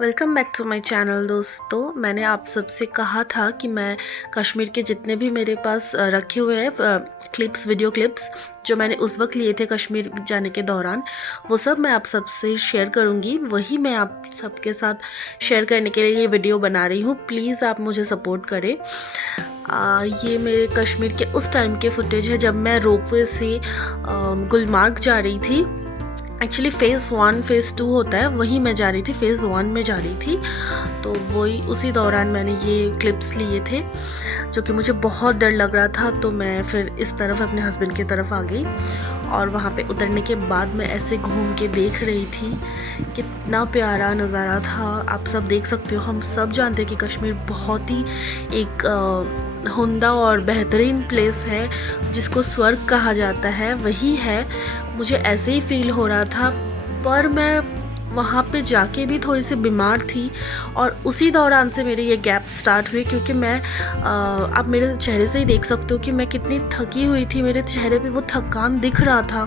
Welcome back to my channel दोस्तों। मैंने आप सबसे कहा था कि मैं कश्मीर के जितने भी मेरे पास रखे हुए हैं क्लिप्स, वीडियो क्लिप्स जो मैंने उस वक्त लिए थे कश्मीर जाने के दौरान, वो सब मैं आप सबसे शेयर करूंगी। वही मैं आप सबके साथ शेयर करने के लिए ये वीडियो बना रही हूँ। प्लीज़ आप मुझे सपोर्ट करें। ये मेरे कश्मीर के उस टाइम के फुटेज है जब मैं रोपवे से गुलमार्ग जा रही थी। एक्चुअली फ़ेज़ 1 फ़ेज़ 2 होता है, वही मैं जा रही थी, फ़ेज़ 1 में जा रही थी। तो वही उसी दौरान मैंने ये क्लिप्स लिए थे, जो कि मुझे बहुत डर लग रहा था। तो मैं फिर इस तरफ अपने हस्बैंड की तरफ आ गई और वहाँ पे उतरने के बाद मैं ऐसे घूम के देख रही थी। कितना प्यारा नज़ारा था, आप सब देख सकते हो। हम सब जानते हैं कि कश्मीर बहुत ही एक हुंदा और बेहतरीन प्लेस है, जिसको स्वर्ग कहा जाता है, वही है। मुझे ऐसे ही फील हो रहा था, पर मैं वहाँ पे जाके भी थोड़ी सी बीमार थी और उसी दौरान से मेरे ये गैप स्टार्ट हुए, क्योंकि मैं आप मेरे चेहरे से ही देख सकते हो कि मैं कितनी थकी हुई थी। मेरे चेहरे पे वो थकान दिख रहा था।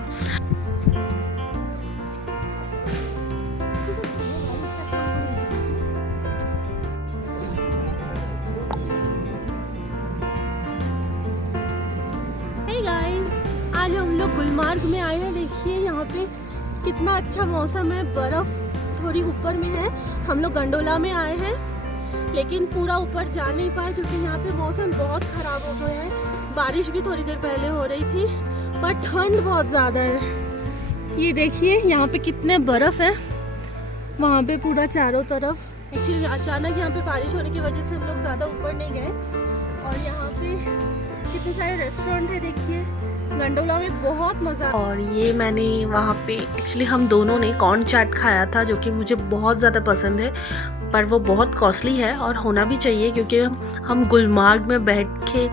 हे गाइस, आज हम लोग गुलमार्ग में आए हैं। देखिए यहाँ पे कितना अच्छा मौसम है, बर्फ थोड़ी ऊपर में है। हम लोग गंडोला में आए हैं, लेकिन पूरा ऊपर जा नहीं पाए क्योंकि यहाँ पे मौसम बहुत ख़राब हो गया है। बारिश भी थोड़ी देर पहले हो रही थी, पर ठंड बहुत ज़्यादा है। ये देखिए यहाँ पे कितने बर्फ़ है, वहाँ पे पूरा चारों तरफ। एक्चुअली अचानक यहाँ पे बारिश होने की वजह से हम लोग ज़्यादा ऊपर नहीं गए। और यहाँ पे कितने सारे रेस्टोरेंट है, देखिए गंडोला में बहुत मज़ा। और ये मैंने वहाँ पे एक्चुअली हम दोनों ने कॉर्न चाट खाया था, जो कि मुझे बहुत ज़्यादा पसंद है, पर वो बहुत कॉस्टली है और होना भी चाहिए, क्योंकि हम गुलमार्ग में बैठ के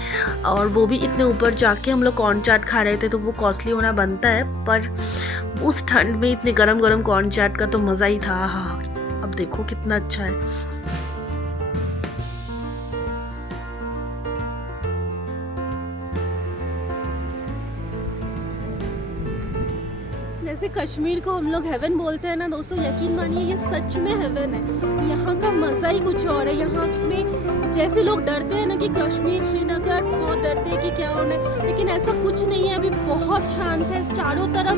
और वो भी इतने ऊपर जाके हम लोग कॉर्न चाट खा रहे थे, तो वो कॉस्टली होना बनता है। पर उस ठंड में इतने गरम गरम कॉर्न चाट का तो मज़ा ही था। हाँ, अब देखो कितना अच्छा है। जैसे कश्मीर को हम लोग हेवन बोलते हैं ना दोस्तों, यकीन मानिए ये सच में हेवन है। यहाँ का मज़ा ही कुछ और है। यहाँ में जैसे लोग डरते हैं ना कि कश्मीर, श्रीनगर बहुत डरते हैं कि क्या होना है, लेकिन ऐसा कुछ नहीं है। अभी बहुत शांत है चारों तरफ,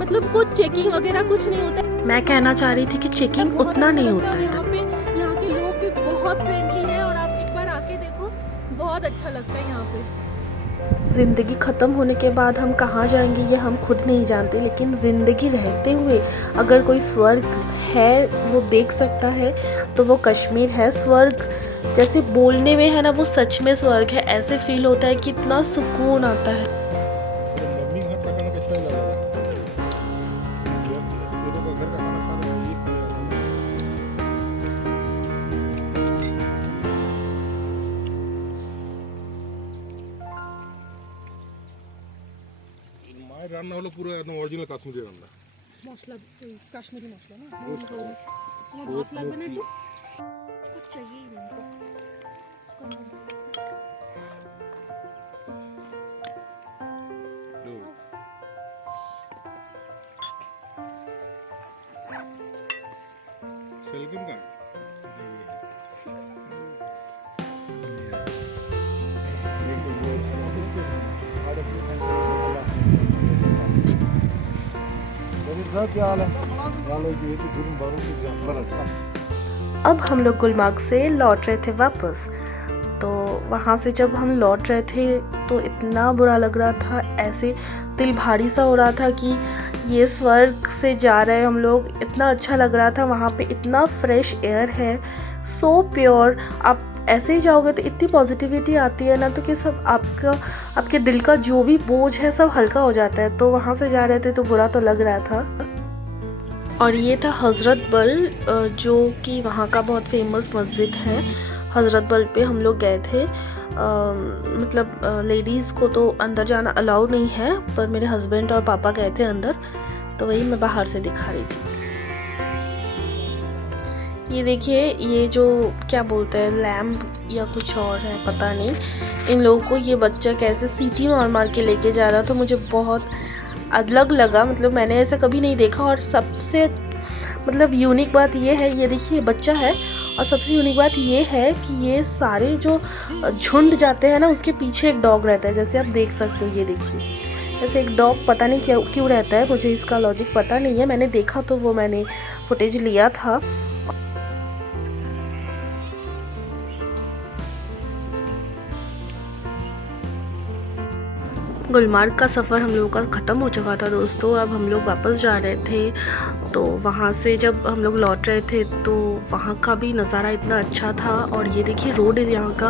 मतलब कुछ चेकिंग वगैरह कुछ नहीं होता है। मैं कहना चाह रही थी कि चेकिंग उतना नहीं होता है। यहाँ के लोग भी बहुत फ्रेंडली है, और आप एक बार आके देखो, बहुत अच्छा लगता है यहाँ पे। ज़िंदगी ख़त्म होने के बाद हम कहाँ जाएंगे ये हम खुद नहीं जानते, लेकिन ज़िंदगी रहते हुए अगर कोई स्वर्ग है वो देख सकता है, तो वो कश्मीर है स्वर्ग। जैसे बोलने में है ना, वो सच में स्वर्ग है। ऐसे फील होता है कि इतना सुकून आता है। রান্না হলো পুরো একদম অরিজিনাল কাশ্মীরি রান্না। মশলা কাশ্মীরি মশলা না, তোমার ভাত লাগবে না একটু? चाहिए ही नहीं সেলকিন का अब हम लोग गुलमार्ग से लौट रहे थे वापस। तो वहाँ से जब हम लौट रहे थे तो इतना बुरा लग रहा था, ऐसे दिल भारी सा हो रहा था कि ये स्वर्ग से जा रहे हैं हम लोग। इतना अच्छा लग रहा था, वहाँ पे इतना फ्रेश एयर है, सो प्योर। आप ऐसे ही जाओगे तो इतनी पॉजिटिविटी आती है ना, तो कि सब आपके दिल का जो भी बोझ है सब हल्का हो जाता है। तो वहाँ से जा रहे थे तो बुरा तो लग रहा था। और ये था हज़रत बल, जो कि वहाँ का बहुत फेमस मस्जिद है। हज़रत बल पे हम लोग गए थे। मतलब लेडीज़ को तो अंदर जाना अलाउ नहीं है, पर मेरे हस्बैंड और पापा गए थे अंदर, तो वही मैं बाहर से दिखा रही थी। ये देखिए, ये जो क्या बोलते हैं, लैम्प या कुछ और है पता नहीं, इन लोगों को ये बच्चा कैसे सीटी मार मार के लेके जा रहा था। मुझे बहुत अलग लगा, मतलब मैंने ऐसा कभी नहीं देखा। और सबसे मतलब यूनिक बात ये है, ये देखिए बच्चा है, और सबसे यूनिक बात ये है कि ये सारे जो झुंड जाते हैं ना उसके पीछे एक डॉग रहता है, जैसे आप देख सकते हो। ये देखिए ऐसे एक डॉग पता नहीं क्यों रहता है, मुझे इसका लॉजिक पता नहीं है, मैंने देखा तो वो मैंने फुटेज लिया था। गुलमार्ग का सफ़र हम लोगों का ख़त्म हो चुका था दोस्तों। अब हम लोग वापस जा रहे थे, तो वहाँ से जब हम लोग लौट रहे थे तो वहाँ का भी नज़ारा इतना अच्छा था। और ये देखिए रोड यहाँ का,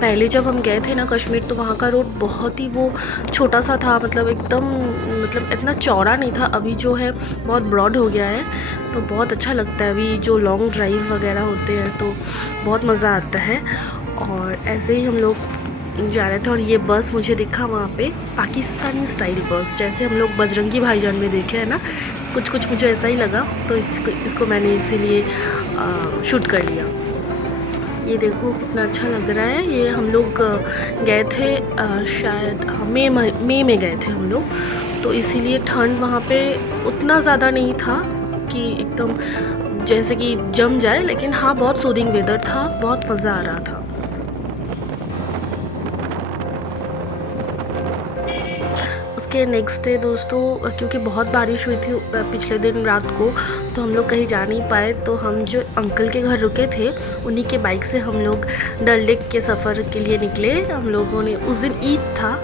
पहले जब हम गए थे ना कश्मीर तो वहाँ का रोड बहुत ही वो छोटा सा था, मतलब एकदम मतलब इतना चौड़ा नहीं था। अभी जो है बहुत ब्रॉड हो गया है, तो बहुत अच्छा लगता है। अभी जो लॉन्ग ड्राइव वगैरह होते हैं तो बहुत मज़ा आता है। और ऐसे ही हम लोग जा रहे थे, और ये बस मुझे दिखा वहाँ पे, पाकिस्तानी स्टाइल बस, जैसे हम लोग बजरंगी भाईजान में देखे हैं ना, कुछ मुझे ऐसा ही लगा, तो इसको मैंने इसीलिए शूट कर लिया। ये देखो कितना अच्छा लग रहा है। ये हम लोग गए थे शायद मई में गए थे हम लोग, तो इसीलिए ठंड वहाँ पे उतना ज़्यादा नहीं था कि एकदम जैसे कि जम जाए, लेकिन हाँ बहुत सूदिंग वेदर था, बहुत मज़ा आ रहा था। उसके नेक्स्ट डे दोस्तों, क्योंकि बहुत बारिश हुई थी पिछले दिन रात को, तो हम लोग कहीं जा नहीं पाए, तो हम जो अंकल के घर रुके थे उन्हीं के बाइक से हम लोग डल लेक के सफ़र के लिए निकले। हम लोगों ने उस दिन ईद था,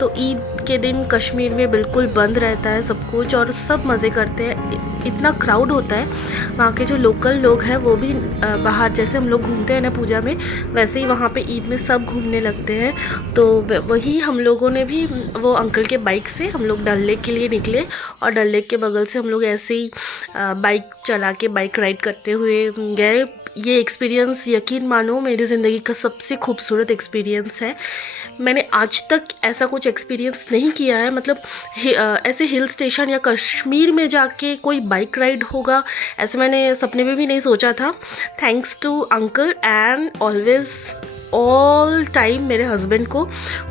तो ईद के दिन कश्मीर में बिल्कुल बंद रहता है सब कुछ, और सब मज़े करते हैं, इतना क्राउड होता है। वहाँ के जो लोकल लोग हैं वो भी बाहर, जैसे हम लोग घूमते हैं ना पूजा में, वैसे ही वहाँ पे ईद में सब घूमने लगते हैं। तो वही हम लोगों ने भी वो अंकल के बाइक से हम लोग डल लेक के लिए निकले, और डल लेक के बगल से हम लोग ऐसे ही बाइक चला के बाइक राइड करते हुए गए। ये एक्सपीरियंस यकीन मानो मेरी ज़िंदगी का सबसे खूबसूरत एक्सपीरियंस है। मैंने आज तक ऐसा कुछ एक्सपीरियंस नहीं किया है, मतलब ऐसे हिल स्टेशन या कश्मीर में जाके कोई बाइक राइड होगा ऐसे मैंने सपने में भी नहीं सोचा था। Thanks to uncle and always all time मेरे हस्बैंड को,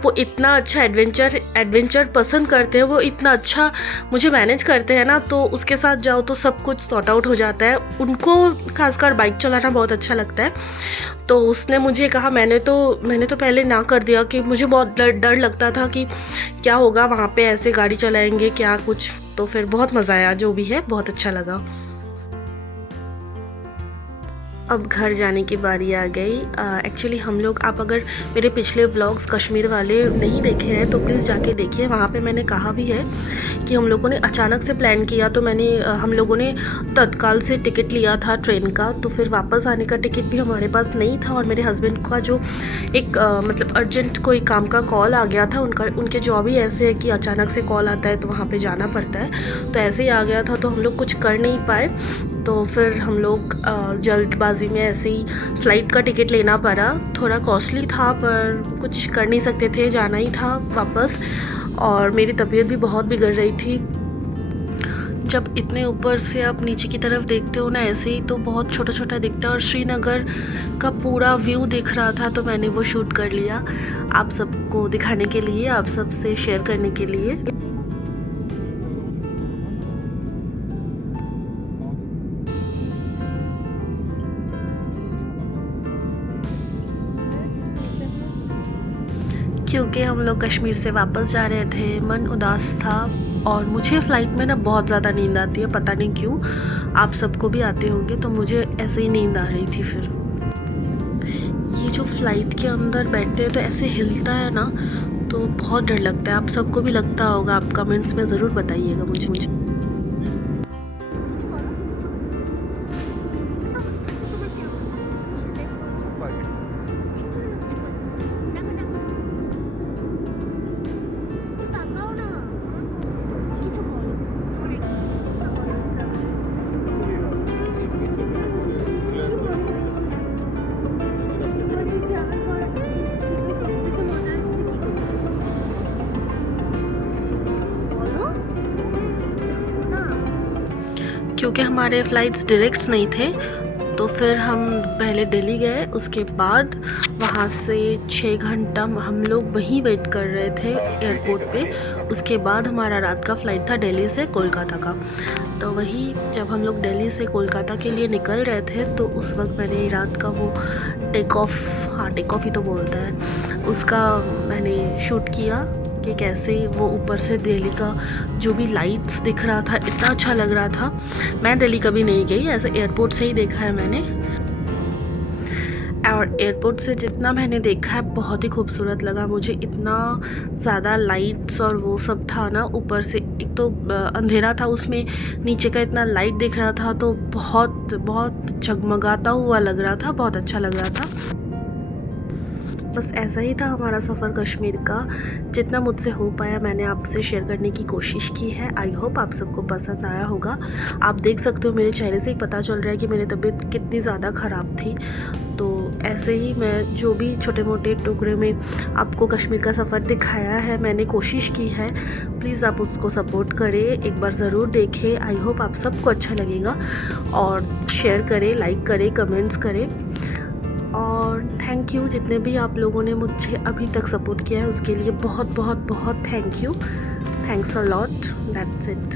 वो इतना अच्छा एडवेंचर पसंद करते हैं, वो इतना अच्छा मुझे मैनेज करते हैं ना, तो उसके साथ जाओ तो सब कुछ सॉर्ट आउट हो जाता है। उनको खासकर बाइक चलाना बहुत अच्छा लगता है, तो उसने मुझे कहा, मैंने तो पहले ना कर दिया कि मुझे बहुत डर लगता था कि क्या होगा वहाँ पे, ऐसे गाड़ी चलाएंगे क्या कुछ, तो फिर बहुत मज़ा आया, जो भी है बहुत अच्छा लगा। अब घर जाने की बारी आ गई। एक्चुअली हम लोग, आप अगर मेरे पिछले व्लॉग्स कश्मीर वाले नहीं देखे हैं तो प्लीज़ जाके देखिए, वहाँ पे मैंने कहा भी है कि हम लोगों ने अचानक से प्लान किया, तो हम लोगों ने तत्काल से टिकट लिया था ट्रेन का, तो फिर वापस आने का टिकट भी हमारे पास नहीं था, और मेरे हस्बैंड का जो एक मतलब अर्जेंट कोई काम का कॉल आ गया था, उनके जॉब ही ऐसे है कि अचानक से कॉल आता है तो वहाँ पर जाना पड़ता है, तो ऐसे ही आ गया था, तो हम लोग कुछ कर नहीं पाए। तो फिर हम लोग जल्दबाजी में ऐसे ही फ़्लाइट का टिकट लेना पड़ा, थोड़ा कॉस्टली था पर कुछ कर नहीं सकते थे, जाना ही था वापस। और मेरी तबीयत भी बहुत बिगड़ रही थी। जब इतने ऊपर से आप नीचे की तरफ देखते हो ना ऐसे ही, तो बहुत छोटा छोटा दिखता है, और श्रीनगर का पूरा व्यू दिख रहा था, तो मैंने वो शूट कर लिया आप सबको दिखाने के लिए, आप सबसे शेयर करने के लिए। क्योंकि हम लोग कश्मीर से वापस जा रहे थे, मन उदास था, और मुझे फ़्लाइट में ना बहुत ज़्यादा नींद आती है, पता नहीं क्यों, आप सबको भी आते होंगे, तो मुझे ऐसे ही नींद आ रही थी। फिर ये जो फ़्लाइट के अंदर बैठते हैं तो ऐसे हिलता है ना, तो बहुत डर लगता है। आप सबको भी लगता होगा, आप कमेंट्स में ज़रूर बताइएगा मुझे। क्योंकि हमारे फ़्लाइट्स डायरेक्ट्स नहीं थे, तो फिर हम पहले दिल्ली गए, उसके बाद वहाँ से 6 घंटा हम लोग वहीं वेट कर रहे थे एयरपोर्ट पे। उसके बाद हमारा रात का फ़्लाइट था दिल्ली से कोलकाता का। तो वही जब हम लोग दिल्ली से कोलकाता के लिए निकल रहे थे तो उस वक्त मैंने रात का वो टेक ऑफ ही तो बोलता है, उसका मैंने शूट किया कि कैसे वो ऊपर से दिल्ली का जो भी लाइट्स दिख रहा था, इतना अच्छा लग रहा था। मैं दिल्ली कभी नहीं गई, ऐसे एयरपोर्ट से ही देखा है मैंने, और एयरपोर्ट से जितना मैंने देखा है बहुत ही खूबसूरत लगा मुझे। इतना ज़्यादा लाइट्स और वो सब था ना, ऊपर से एक तो अंधेरा था, उसमें नीचे का इतना लाइट दिख रहा था, तो बहुत बहुत जगमगाता हुआ लग रहा था, बहुत अच्छा लग रहा था। बस ऐसा ही था हमारा सफ़र कश्मीर का। जितना मुझसे हो पाया मैंने आपसे शेयर करने की कोशिश की है। आई होप आप सबको पसंद आया होगा। आप देख सकते हो मेरे चेहरे से ही पता चल रहा है कि मेरी तबीयत कितनी ज़्यादा ख़राब थी। तो ऐसे ही मैं जो भी छोटे मोटे टुकड़े में आपको कश्मीर का सफ़र दिखाया है, मैंने कोशिश की है। प्लीज़ आप उसको सपोर्ट करें, एक बार ज़रूर देखें। आई होप आप सबको अच्छा लगेगा, और शेयर करें, लाइक करें, कमेंट्स करें। और थैंक यू जितने भी आप लोगों ने मुझे अभी तक सपोर्ट किया है, उसके लिए बहुत बहुत बहुत thank you. Thanks a lot. That's it.